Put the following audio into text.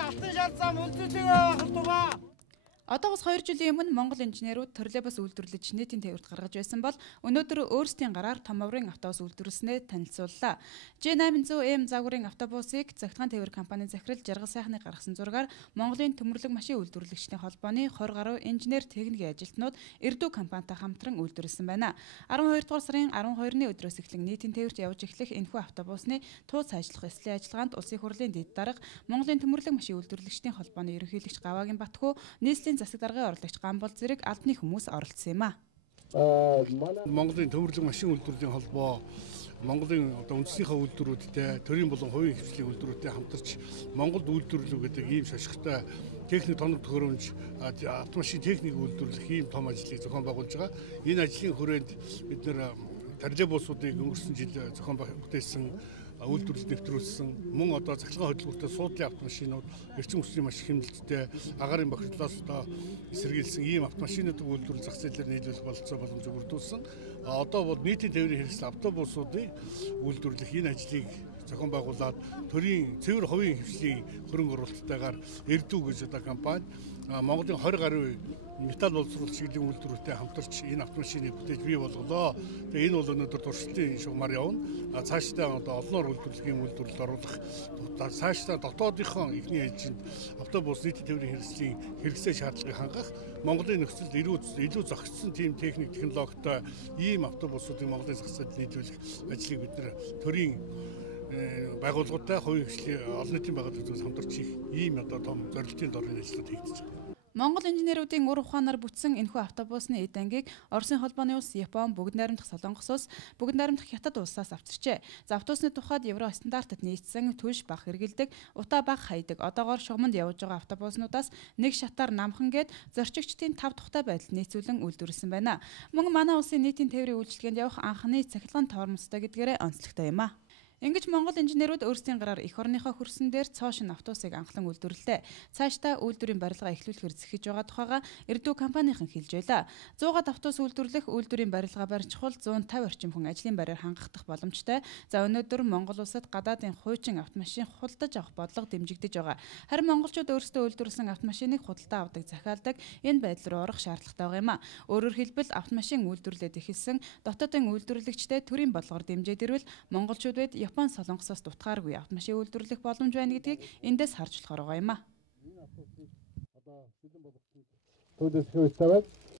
алтан шал зам үлдүүлээ хурдугаа. Одоогоос 2 жилийн өмнө Монгол инженерүүд троллейбус үйлдвэрлэж нийтийн тээврт гаргаж байсан бол өнөөдөр өөрсдийн гараар том аврын автобус үйлдвэрлэснээ танилцууллаа. J800M загварын автобусыг Цогтгон тээвэр компани захирал Жаргал сайхны гаргасан зургаар Монголын төмөрлөг машин үйлдвэрлэгчдийн холбооны 20 гаруй инженер техникийн ажилтнууд Эрдүү компанитай хамтран үйлдвэрлэсэн байна. 12 дугаар сарын 12-ны өдрөөс эхлэн нийтийн тээврт явж эхлэх энэхүү автобусны тууц ажиллах эслийн ажиллагаанд Улсын их хурлын дэд дарга Монголын төмөрлөг машин үйлдвэрлэгчдийн холбооны ерөнхийлөгч Гаваагийн Батхүү, нийслэлийн засаг даргын орлогч Гамбол зэрэг албаны хүмүүс оролцсон юм а. Монголын төмөрлөг машин үйлдвэрлэлийн холбоо Монголын үндэснийхээ үйлдвэрүүдтэй төрийн болон хувийн хвшлийн үйлдвэрүүдтэй хамтарч Монголд үйлдвэрлэв гэдэг ийм шашигтай техник тоног төхөөрөмж автомашин техник үйлдвэрлэх ийм том ажлыг зохион байгуулж байгаа. Энэ ажлын хүрээнд бид нэр троллейбусуудыг өнгөрсөн жил зохион бүтээсэн үйлдвэрлэлд нэвтрүүлсэн мөн одоо цахилгаан хөдөлгөөнтэй суудлын автомашинууд эрчим хүчний маш хэмнэлттэй агаарын бохирдлоос одоо эсэргийлсэн ийм автомашинуудыг үйлдвэрлэх зах зээлээр нийлүүлэх бололцоо боломж бүрдүүлсэн. Одоо бол нийтийн тээврийн хэрэгсэл автобусуудыг үйлдвэрлэх энэ ажлыг зохион байгуулад төрийн цэвэр хувийн хвшлийн хөрөнгө оруулалттайгаар Эрдүү гэж одоо компани Монголын 20 гаруй металл боловсруулалт чиглэлийн үйлдвэрүүтэй хамтарч энэ автомашиныг бүтээж бий болголоо. Тэгээ энэ бол өнөөдөр туршилтын шугамар явна. Цаашдаа одоо олноор үйлдвэрлэлийн үйлдвэрлэлд оруулах цаашдаа дотоодынхон эхний ээлжинд автобус нийтийн тээврийн хэрэгслийн хэрэгсээ шаардлагыг хангах Монголын нөхцөлд илүү зохицсон тийм техник технологитой ийм автобусуудыг Монголын зах зээлд нийлүүлэх ажлыг бид нэр төрийн байгууллагатай хувийн хвшлийн олон нийтийн байгууллагуудаас хамтарч хийх ийм одоо том зорилтын дор энэ ажлууд хийгдэж байгаа. Монгол инженеруудын ур ухаанаар бүтсэн энэхүү автобусны эд ангийг Оросын холбооны улс Япон, Бүгд найрамдах Солонгос улс, Бүгд найрамдах Хятад улсаас авчирчээ. За автобусны тухайд Евро стандартад нийцсэн түлш бага хэрэгэлдэг, утаа бага хайдаг, одоогоор шугамд явж байгаа автобуснуудаас нэг шатаар намхан гээд зорчигчдын 5 тухтай байдал нийцүүлэн үйлдвэрлэсэн байна. Мөн манай улсын нийтийн тээврийн үйлчилгээнд явах анхны цахилгаан тоормстой гэдгээрээ онцлогтой юм а. Ингэж Монгол инженерүүд өөрсдийн гараар эх орныхоо хөрсөн дээр цоошин автобусыг анхлан үйлдвэрлэлээ. Цаашдаа үйлдвэрийн барилгаа эхлүүлэхээр зэхэж байгаа тухайга Эрдүү компанийн хэлж байла. 100-аад автобус үйлдвэрлэх үйлдвэрийн барилгаа барь чухал 150 орчим хүн ажлын байраар хангагдах боломжтой. За өнөөдөр Монгол улсад гадаадын хуучин автомашин худалдаж авах бодлого дэмжигдэж байгаа. Харин монголчууд өөрсдөө үйлдвэрлэсэн автомашиныг худалдаа авдаг захиалдаг энэ байдал руу орох шаардлагатай байгаа юм а. Өөрөөр хэлбэл автомашин үйлдвэрлэлд эхэлсэн дотоодын үйлдвэрлэгчдээ төрийн бодлогоор дэмжиж ирвэл монголчуудад Япон, Солонгосоос дутгааргүй автомашин үйлдвэрлэх боломж байна гэдгийг эндээс харж болохоор байгаа юм а.